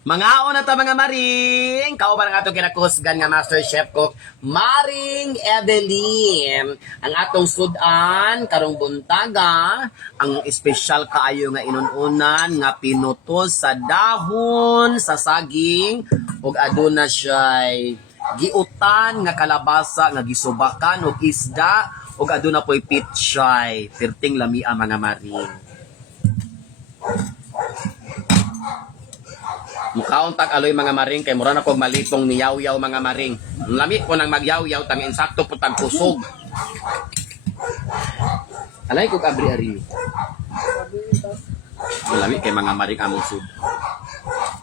Mga una ta mga maring, kauban ang atong kinakusgan nga Master Chef Cook, Maring Evelyn. Ang atong sudan, karong buntaga, ang espesyal kaayo nga inununan nga pinutos sa dahon sa saging ug aduna siya'y giutan nga kalabasa nga gisubakan og isda ug aduna po'y pitchay. Perting lamia mga maring. Mukhaon tag aloy mga maring kay mura na kog malipong ni yaw-yaw mga maring. Lami ko nang magyaw-yaw tang insakto po tag kusog. Alay kog abri ari. Lami kay mga maring among sud.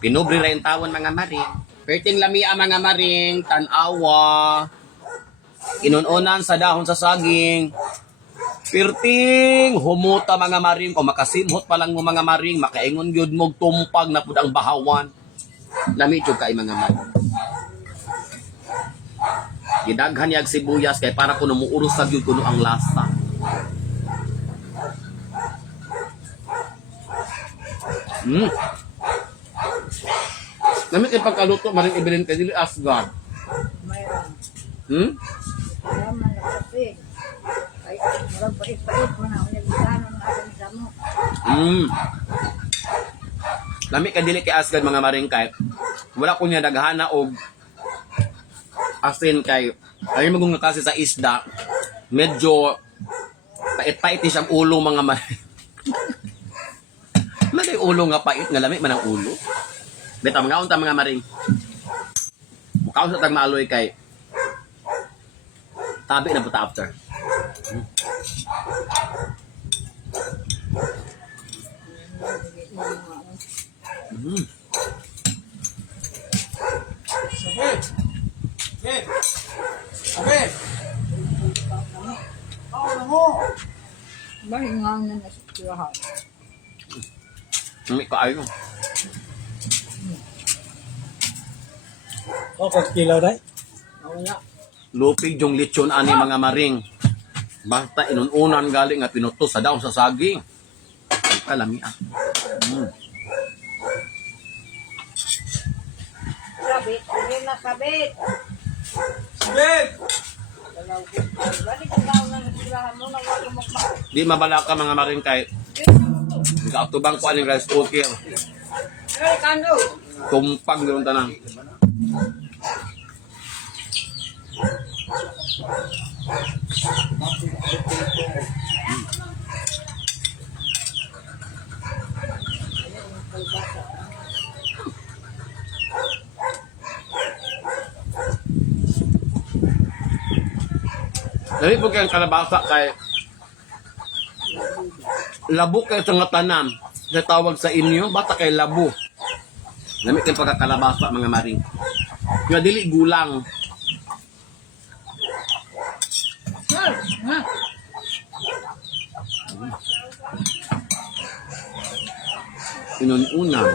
Pinubri ra yung tawon mga maring. Perting lami mga maring tan-awa. Inununan sa dahon sa saging. Pirting humuta mga maring kung makasimhot pa lang mo mga maring makaingon gyud mo tumpag na pud ang bahawan. Lami jud kay mga maring. Gidaghan yag sibuyas kay para kuno muuros sa gyud kuno ang lasa. Lami kay pagkaluto maring ibilin kay dili asgard. Malaman na kasi. Ay, marang pait-pait mo na. Unag-isano ng ating damo. Lami ka dili kay asgard mga maring kay wala ko niya daghana og asin kay ay magong nga kasi sa isda medyo pait-pait ni siyang ulo mga maring. May ulo nga pait nga lami man ang ulo. Beta mga unta mga maring. Mukaon sa tag maaloy kay tabi na buta after. Mahingang na nasitirahan. May kaayo. Kag kilaw day? Wala. Lupig yung lechon ani mga maring. Basta inununan galing nga pinutos sa daon sa saging. Ay kalami ah. Sabit. Hindi na sabit. Sabit! Balik ang daw na nasitirahan mo na wala magmahal. Di mabala ka mga maring kay kaatubang ko aning rice cooker. Ay, kando. Tumpag ganoon tanang. Dali po kayong kalabasa kay labo kayo sa nga tanan na tawag sa inyo, bata kay labo. Dami kayong pagkakalabasa mga maring. Nga dili gulang. Sir, ha? Inununan.